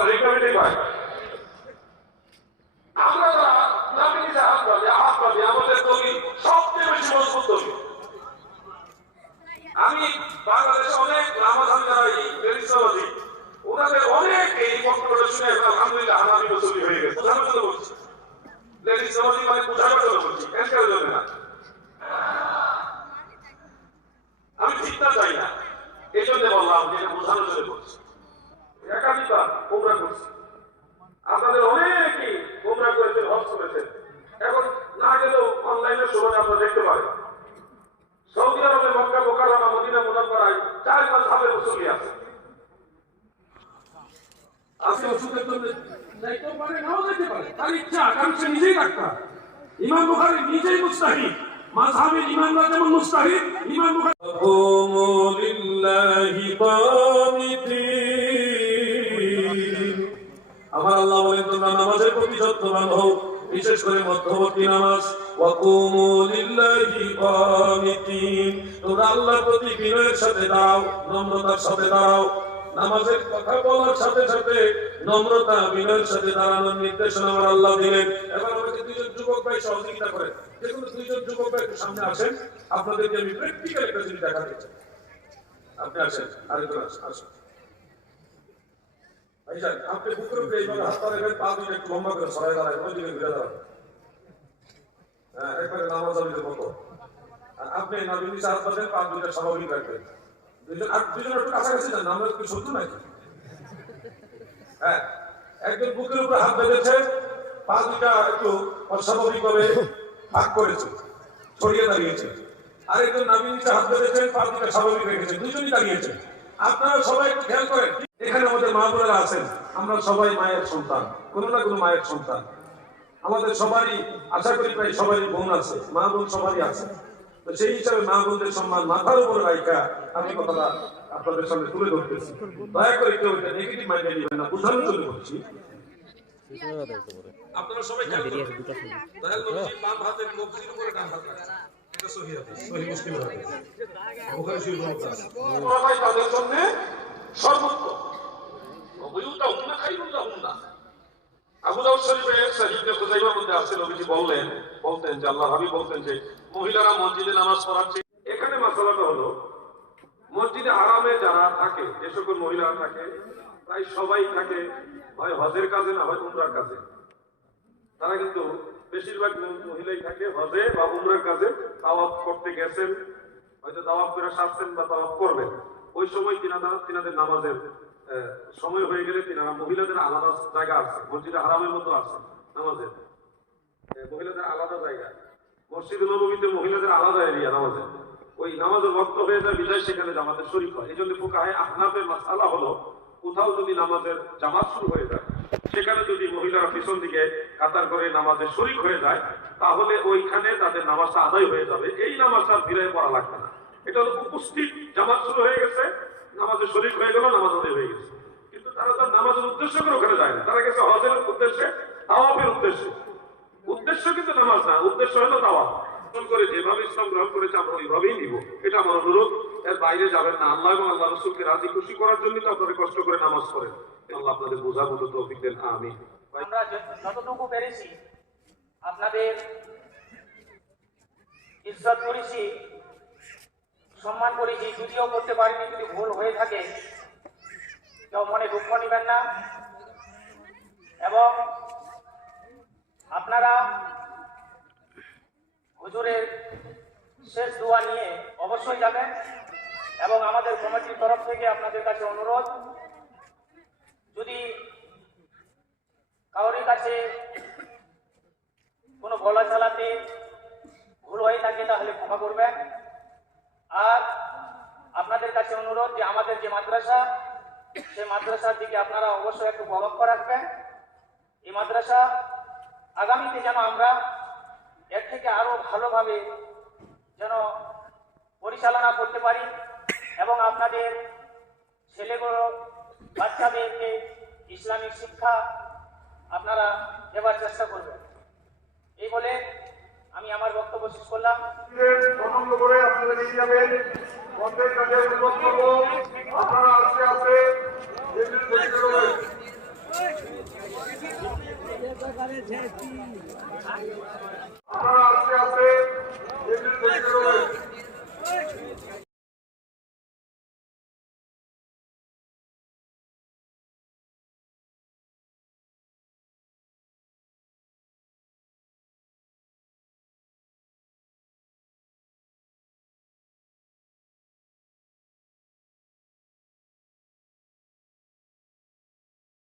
আমরা রিকমেন্ডই পাই আমরা নামি নিজে হাত পাবি হাত পাবি, আমাদের দলিল সবচেয়ে আমি বাংলাদেশে অনেক রামাধান ওনাদের অনেক এই বক্তব্য শুনে আলহামদুলিল্লাহ হয়ে গেছে। আছে ওষুধের জন্য যাইতেও পারে নাও যেতে পারে। তার ইচ্ছা, কারণ সে নিজেই ডাক্তার। ইমাম বুখারি নিজেই মুস্তাহিদ। মাঝহাবের ইমামরা যেমন মুস্তাহিদ, ইমাম নামাজের প্রতি যত্নবান হও, বিশেষ করে মধ্যবর্তী নামাজ। তোমরা আল্লাহর প্রতি বিনয়ের সাথে দাও নম্রতার সাথে দাও নামাজের কথা বলার সাথে সাথে নম্রতা, বিনয়ের সাথে দাঁড়ানোর নির্দেশনা আমার আল্লাহ দিলেন। এবার আমাকে দুইজন যুবক ভাই সহযোগিতা করেন। দেখুন, দুইজন যুবক ভাই সামনে আসেন। আপনাদেরকে আমি প্র্যাকটিক্যাল একটা জিনিস দেখাতে চাই। আপনি আসেন, আরেকজন আসেন আপনি হাত পা রাখবেন পা দুটো হ্যাঁ স্বাভাবিক রাখবেন। হ্যাঁ আপনারা সবাই খেয়াল করেন, এখানে আমাদের মা আমরা সবাই মায়ের সন্তান, কোনো না কোনো মায়ের সন্তান। আমাদের সবারই, আশা করি প্রায় সবারই বোন আছে, মা বোন সবারই আছে। সেই হিসাবে মা বোনদের সম্মান মাথার উপরে রাখা আমি কথাটা আপনাদের সামনে তুলে ধরতেছি। দয়া করে কেউ এটা নেগেটিভ মাইন্ডে নেবেন না, বোঝানোর জন্য বলছি। আপনারা সবাই খেয়াল করবেন। দয়াল নবীজি বাম হাতের কবজির উপরে ডান হাত বলতেন যে আল্লাহ বলতেন যে, মহিলারা মসজিদে নামাজ পড়াচ্ছে এখানে মাসালাটা হলো থাকে, যে সকল মহিলারা থাকে, প্রায় সবাই থাকে, হয় হজের কাজে না হয় উমরার কাজে। তারা কিন্তু বেশিরভাগ মহিলাই থাকে হজে বা উমরার কাজে, তাওয়াফ করতে গেছেন, হয়তো তাওয়াফ করে সারছেন বা তাওয়াফ করবেন। ওই সময় তিনারা তিনাদের নামাজের সময় হয়ে গেলে তিনারা মহিলাদের আলাদা জায়গা আছে, মসজিদে হারামের মতো আছে নামাজের মহিলাদের আলাদা জায়গা। মসজিদ নবমীতে মহিলাদের আলাদা এরিয়া নামাজের ওই নামাজের রক্ত হয়ে যায় বিদায় সেখানে জামাতের শরীর হয়। এই জন্য ফুকাহে আহনাফের মাসালা হলো, কোথাও যদি নামাজের জামাত শুরু হয়ে যায়, সেখানে যদি মহিলারা পিছন দিকে কাতার করে নামাজে শরিক হয়ে যায়, তাহলে ওইখানে তাদের নামাজটা আদায় হয়ে যাবে। এই নামাজটা ফিরে পড়া লাগবে না। এটা হলো উপস্থিত, জামাত শুরু হয়ে গেছে নামাজে শরিক হয়ে গেল, নামাজ আদায় হয়ে গেছে। কিন্তু তারা তার নামাজের উদ্দেশ্য করে ওখানে যায় না। তারা গেছে হজের উদ্দেশ্যে, তাওয়াফের উদ্দেশ্যে। উদ্দেশ্য কিন্তু নামাজ না, উদ্দেশ্য হলো তাওয়াফ। গ্রহণ করে যেভাবে ইসলাম গ্রহণ করেছে আমরা ওইভাবেই নিব। এটা আমার অনুরোধ। এর বাইরে যাবেন না। আল্লাহ এবং আল্লাহ রসুলকে রাজি খুশি করার জন্য তো আপনারা কষ্ট করে নামাজ পড়েন। আল্লাহ আপনাদের বোঝা মতো তৌফিক দেন। আমি আমরা যতটুকু পেরেছি, আপনাদের ইজ্জত করেছি, সম্মান করেছি, যদিও করতে পারিনি, যদি ভুল হয়ে থাকে, কেউ মনে দুঃখ নেবেন না। এবং আপনারা হুজুরের শেষ দোয়া নিয়ে অবশ্যই যাবেন এবং আমাদের কমিটির তরফ থেকে আপনাদের কাছে অনুরোধ, যদি কারোর কাছে কোনো বলা চালাতে ভুল হয়ে থাকে তাহলে ক্ষমা করবেন। আর আপনাদের কাছে অনুরোধ যে আমাদের যে মাদ্রাসা, সেই মাদ্রাসার দিকে আপনারা অবশ্যই একটু লক্ষ্য রাখবেন। এই মাদ্রাসা আগামীতে যেন আমরা এর থেকে আরও ভালোভাবে যেন পরিচালনা করতে পারি এবং আপনাদের ছেলেগুলো বাচ্চাদেরকে ইসলামিক শিক্ষা আপনারা দেওয়ার চেষ্টা করবেন এই বলে আমি আমার বক্তব্য শেষ করলাম করে আপনারা নিয়ে যাবেন কাজে। আপনারা আস্তে করবেন।